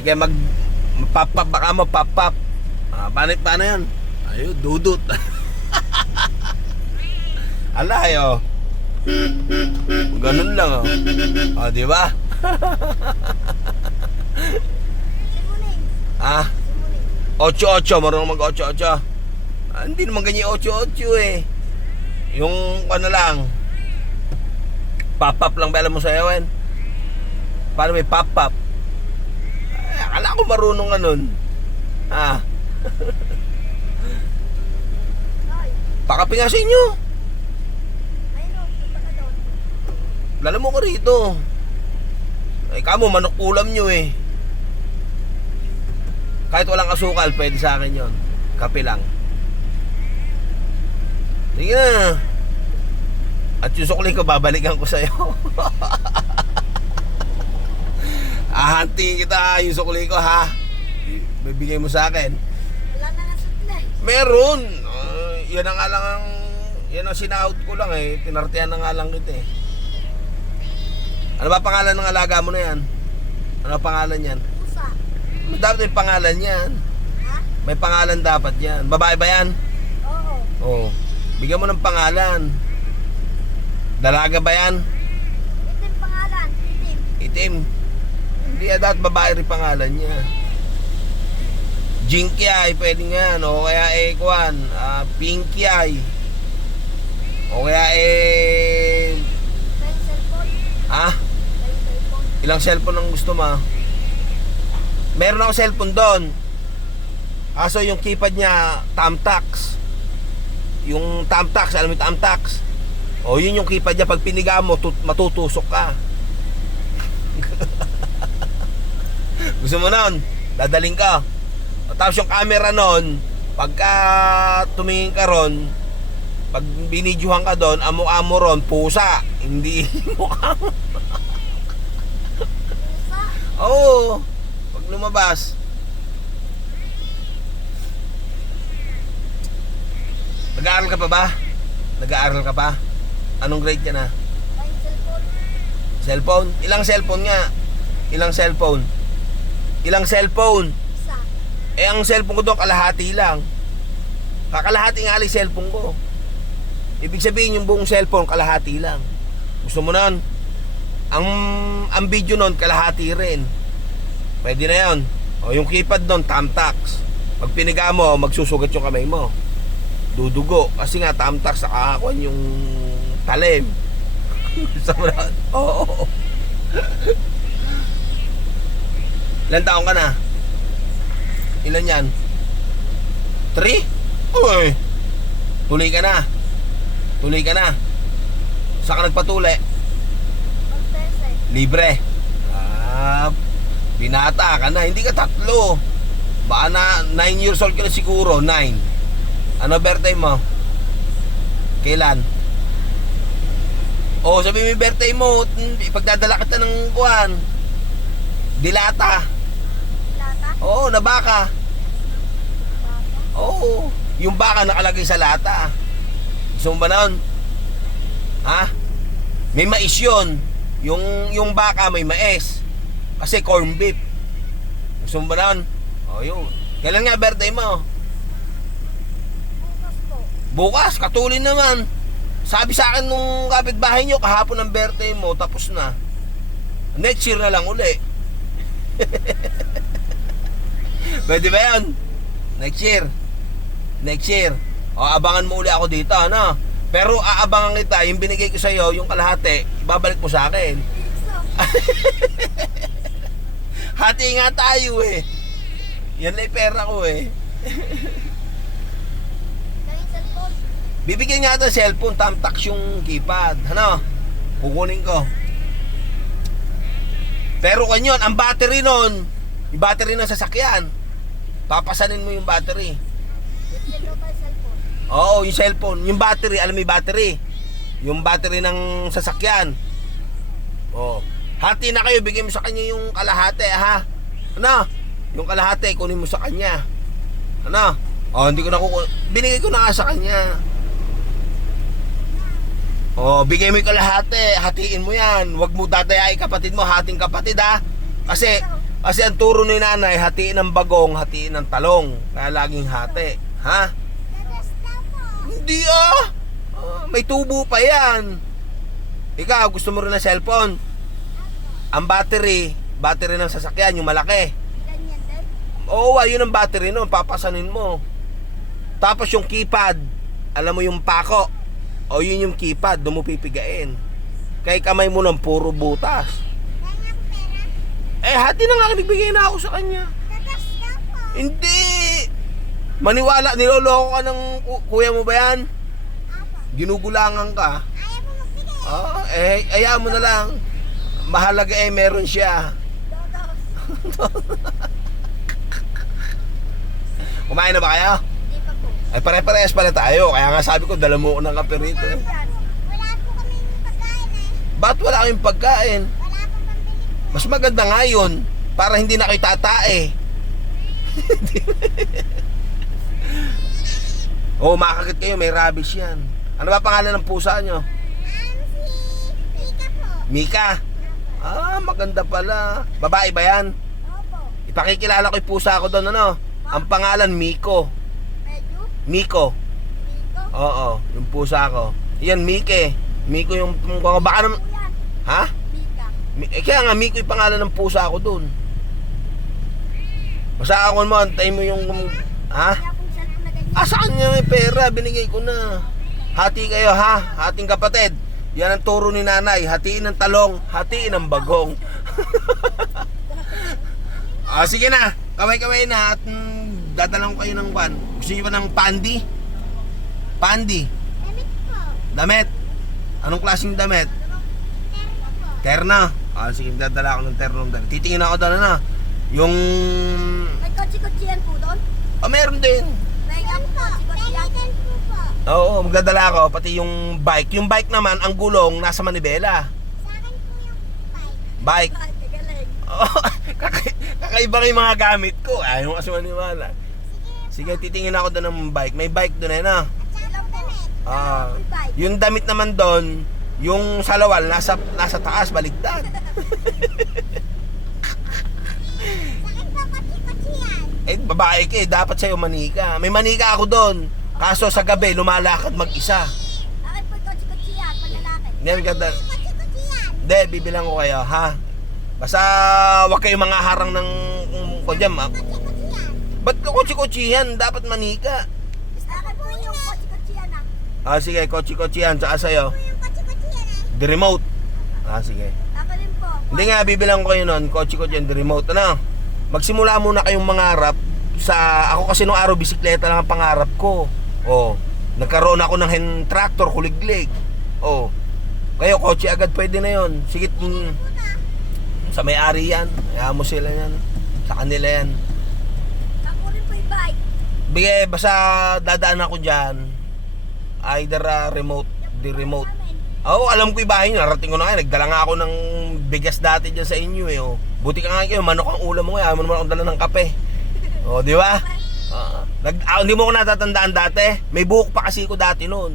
Kaya mapapap, baka mapapap. Paano yan? Ayun, dudot. Alay, oh. Ganun lang, oh. Di ba? Ah, 8-8, marunong mag-8-8. Hindi naman ganyan 8-8 eh. Yung ano lang, pop-up lang ba alam mo sayawin? Paano may pop-up? Akala ko marunong nga nun. Pakapin nga sa inyo. Lala mo ka rito. Ay kamo, manok ulam nyo eh. Kahit walang asukal, pwede sa akin yon. Kape lang. Sige na. At yung sukli ko, babalikan ko sa'yo. Ahantingin kita yung sukli ko, ha? Bibigay mo sa akin. Wala na nga sukli. Meron. Yan ang nga lang ang... Yan ang sinahod ko lang eh. Pinartihan na nga lang kita eh. Ano ba pangalan ng alaga mo na yan? Ano pangalan yan? Pusa. Dapat may pangalan yan. Ha? May pangalan dapat yan. Babae ba yan? Oo. Oo. Bigyan mo ng pangalan. Dalaga ba yan? Itim pangalan. Itim. Itim. Hindi dapat babae rin pangalan niya. Jinky ay pwede nga. O kaya Pinky ay. O kaya Kayong cellphone. Ah? Kayong cellphone. Ilang cellphone ang gusto mo? Meron ako cellphone doon. Kaso yung keypad niya Tamtax. Yung Tamtax, alam mo yung Tamtax? O yun yung keypad niya. Pag piniga mo, matutusok ka. Gusto mo nun? Dadaling ka. Tapos yung camera nun, pagka tumingin ka ron, pag binidyohan ka doon, amo-amo ron, pusa. Hindi mukha mo. Pusa. Oo. Pag lumabas. Nag-aaral ka pa ba? Nag-aaral ka pa? Anong grade ka na? Kayong cellphone. Cellphone? Ilang cellphone nga? Ilang cellphone? Ilang cellphone? Isa. Ang cellphone ko doon kalahati lang. Kakalahati nga lang cellphone ko. Ibig sabihin yung buong cellphone kalahati lang. Gusto mo nun? Ang video nun kalahati rin. Pwede na yun. O yung keypad nun Tamtax. Pag piniga mo, magsusugat yung kamay mo. Dudugo. Kasi nga Tamtax nakakakuan yung talim. Gusto mo na? Oo. Ilan taong ka na? Ilan yan? 3? Uy! Tuloy ka na. Tuloy ka na. Saan ka nagpatuli? Pagpese. Libre. Binata ka na. Hindi ka 3. Baka na 9 years old ka na siguro. 9. Ano birthday mo? Kailan? Oh, sabi mo yung birthday mo. Ipagdadala kita ng kuwan. Dilata. Lata. Oo, na baka. Baka. Oo. Yung baka nakalagay sa lata. Gusto mo ba nun? Ha? May mais yun. Yung baka may mais. Kasi corn beef. Gusto mo ba nun? O yun. Kailan nga birthday mo? Bukas po. Bukas, katulin naman. Sabi sa akin nung kapitbahay nyo, kahapon ang birthday mo, tapos na. Next year na lang uli. Pwede ba yan? Next year. Next year. O, abangan mo uli ako dito, ano? Pero aabangan kita, yung binigay ko sa'yo, yung kalahati, babalik mo sa akin. Piso. Hati nga tayo eh. Yan na yung pera ko eh. Kayong cellphone. Bibigyan nga ito ng cellphone, Tamtax yung keypad. Ano? Kukunin ko. Pero kanyon, ang battery nun, yung battery ng sasakyan, papasanin mo yung battery. Bibigyan daw tayo cellphone. Oo, yung cellphone, yung battery, alam mo yung battery. Yung battery ng sasakyan. Oo. Hati na kayo, bigyan mo sa kanya yung kalahati, ha? Ano? Yung kalahati, kunin mo sa kanya. Ano? Oh, hindi ko na binigay ko na nga sa kanya. Oh, bigay mo yung kalahati, hatiin mo yan. Huwag mo dadayain kapatid mo, hating kapatid, ha? Kasi Kasi ang turo ni nanay, hatiin ng bagong, hatiin ng talong. Kaya laging hati. Ha? Tatas daw po. Hindi ah! May tubo pa yan. Ikaw, gusto mo rin ng cellphone? Ang battery ng sasakyan, yung malaki. Ganyan din. Oo, yun ang battery nun, papasanin mo. Tapos yung keypad, alam mo yung pako. O yun yung keypad, doon mo pipigain. Kay kamay mo ng puro butas. Ganyan po pera. Hati na nga, nagbigay na ako sa kanya. Tatas daw po. Hindi! Maniwala, niloloko ka ng kuya mo ba yan? Apo. Ginugulangan ka. Ayaw po magbigay. Ayaw mo na lang. Mahalaga meron siya. Dodos. Kumain na ba kayo? Hindi pa po. Pare-parehas pala tayo. Kaya nga sabi ko, dala mo ko ng kape rito. Wala po kami pagkain eh. Ba't wala kayong pagkain? Wala po pambili po. Mas maganda nga yun. Para hindi na kayo tatae. Oo, makakit kayo. May rabies yan. Ano ba pangalan ng pusa nyo? Si Pika po. Mika? Maganda pala. Babae ba yan? Opo. Ipakikilala ko yung pusa ko doon, ano? Ang pangalan, Miko. Medyo. Miko. Miko. Oo, yung pusa ko. Yan, Mike. Miko yung baka naman. Po yan. Ha? Mika. Kaya nga, Miko yung pangalan ng pusa ko doon. Basta ako mo, antayin mo yung... Ha? Kaya pong cellphone na ganyan. Sa kanya may pera, binigay ko na. Hati kayo ha, hating kapatid. Yan ang turo ni nanay, hatiin ng talong, hatiin ng bagong. Sige na, kaway-kaway na at dadalang ko kayo ng kwan. Gusto niyo ba ng pandi? Pandi, Damit po. damit. Anong klaseng damit? Terno po. Terno. Sige, dadala ako ng terno. Titingin ako doon, ano? Yung... May kotse-kotsehan po doon? meron din. May kotse-kotsehan po po. Oo, magdadala ako, pati yung bike. Yung bike naman, ang gulong, nasa manibela. Sa akin po yung Bike. Ay, kagaling. Oh, kakaiba yung mga gamit ko. Ayaw mo kasi maniwala. Sige, titingin ako doon ng bike. May bike doon eh, na. Ilang damit? Bike. Yung damit naman doon, yung salawal, nasa taas, baligtad. Sa akin po kotse-kotsehan. Babae ka dapat sa'yo manika. May manika ako doon. Kaso sa gabi, lumalakad mag-isa. Akin po kotse-kotsehan, panlalaki. Hindi, maganda. Kotse-kotsehan. Hindi, bibilang ko kayo, ha? Basta, wag kayong mga harang ng kunyam, ha? Kotse-kotsehan. Ba't kotse-kotsihan? Dapat manika. Sa akin po yung kotse-kotsehan ah. Sige, kotse-kotsihan. Tsaka sa'yo, Yung kotse-kotsehan eh. the remote. Sige. Ako din po. Hindi nga, bibilang ko kayo nun. Kotse-kotsihan, the remote. Ano? Magsimula muna kayong mangarap ako kasi nung araw, bisikleta lang ang pangarap ko. Nagkaroon ako ng tractor, kuliglig. Kayo, kotse agad pwede na yon. Sige, sa may-ari yan. Kaya mo sila yan. Sa kanila yan. Ako rin po yung bike. Bigay, basta dadaan ako dyan. Either remote, the remote. Alam ko yung bahay nyo. Narating ko na kayo. Nagdala nga ako ng bigas dati dyan sa inyo eh. Buti ka nga kayo, manok ang ulam mo. Ayaw mo naman akong dala ng kape. Di ba? Hindi mo ko natatandaan dati. May buhok pa kasi ko dati noon.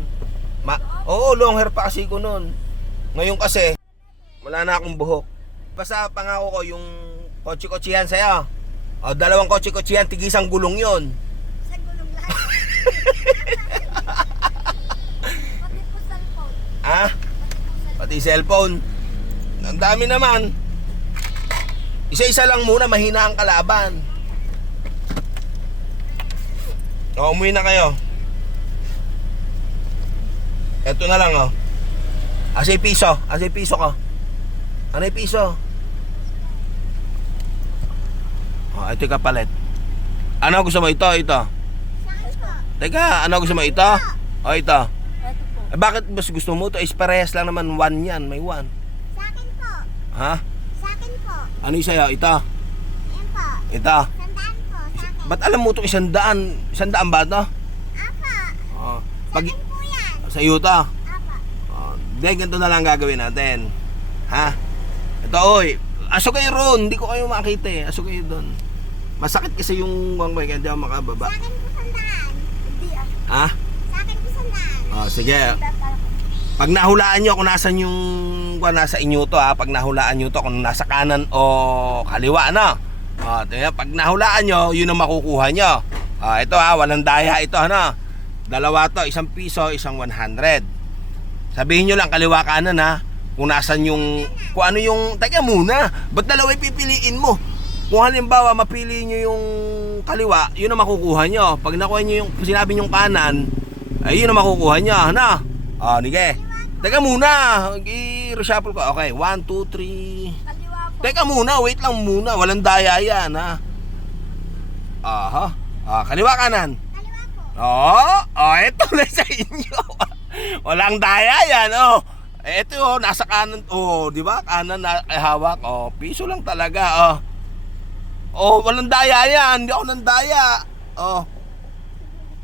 Long hair pa kasi ko noon. Ngayon kasi, wala na akong buhok. Basta pangako ko yung kotse-kotsihan sa'yo. Dalawang kotse-kotsihan, tigisang gulong yon. Sa gulong lahat. Pati po cellphone. Pati cellphone. Ang dami naman. Isa-isa lang muna, mahina ang kalaban. Umuwi na kayo. Eto na lang Asa yung piso? Asa yung piso ko? Ano yung piso? Ito yung kapalit. Ano gusto mo? Ito. Sa akin po. Teka, ano gusto mo? Ito? Ito. Ito po. Bakit mas gusto mo ito? Parehas lang naman, 1 yan. May 1. Sa akin po. Ha? Sa akin po. Ano yung sa'yo? Ito. Ayan po. Ito. Sandaan po. Sa akin. Ba't alam mo itong 100? 100 ba ito? Apa. Sa Pag akin po yan. sa iyo to. Apa. Ganito na lang gagawin natin. Ha? Ito, aso kayo ron. Hindi ko kayo makita eh. Aso kayo doon. Masakit kasi yung wangway kaya hindi ako makababa. Sa akin po sandaan. Hindi Ha? Sa akin po sandaan. Sige. Pag nahulaan nyo kung nasan yung nasa inyo to ha. Pag nahulaan nyo to kung nasa kanan o kaliwa na. Tingnan, pag nahulaan nyo, yun ang makukuha nyo. Ito walang daya ito, ano. Dalawa to, 1 piso, isang 100. Sabihin nyo lang kaliwa kanan ha, kung nasan yung, kung ano yung, teka muna, ba't dalawa pipiliin mo? Kung halimbawa mapili nyo yung kaliwa, yun ang makukuha nyo. Pag nakuha nyo yung sinabi nyo kanan, ay yun ang makukuha nyo, ano. Sige. Teka muna, i-reshuffle ko. Okay, 1, 2, 3. Kaliwa po. Teka muna, wait lang muna. Walang daya yan, ha. Kaliwa kanan. Kaliwa po. Ito na sa inyo. Walang daya yan, Ito, nasa kanan. Di ba? Kanan na hawak. Piso lang talaga, walang daya yan. Hindi ako nang daya.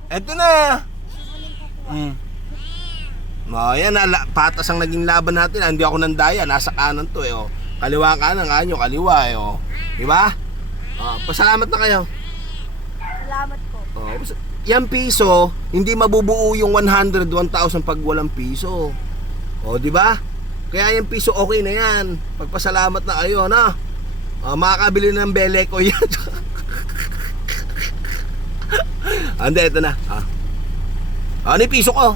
Ito na. Yan na, patas ang naging laban natin. Hindi ako nang daya. Nasa kanan to, Kaliwa kanan, kanyo, kaliwa, Di ba? Pasalamat na kayo. Salamat po. Yan piso, hindi mabubuo yung 100, 1,000 pag walang piso. Di ba? Kaya yung piso okay na yan. Pagpasalamat na kayo, na. Makakabili ng bele ko yan. Ande, ito na. Ano yung piso ko?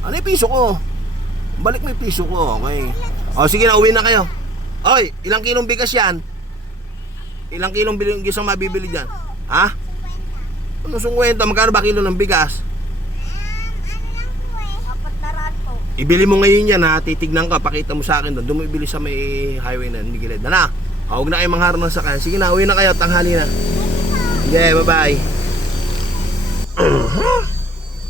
Ano yung piso ko? Balik mo yung piso ko, okay. Sige na, uwi na kayo. Oy, ilang kilong bigas yan? Ilang kilong bigas ang mabibili dyan? Ha? Ano 50? Magkano ba kilo ng bigas? Apat na raan po. Ibili mo ngayon yan, ha? Titignan ka, pakita mo sa akin doon. Doon mo ibili sa may highway na Migueled. Na. Huwag na kayong mangharap ng sakyan. Sige na, uwi na kayo, tanghali na. Yeah, bye-bye.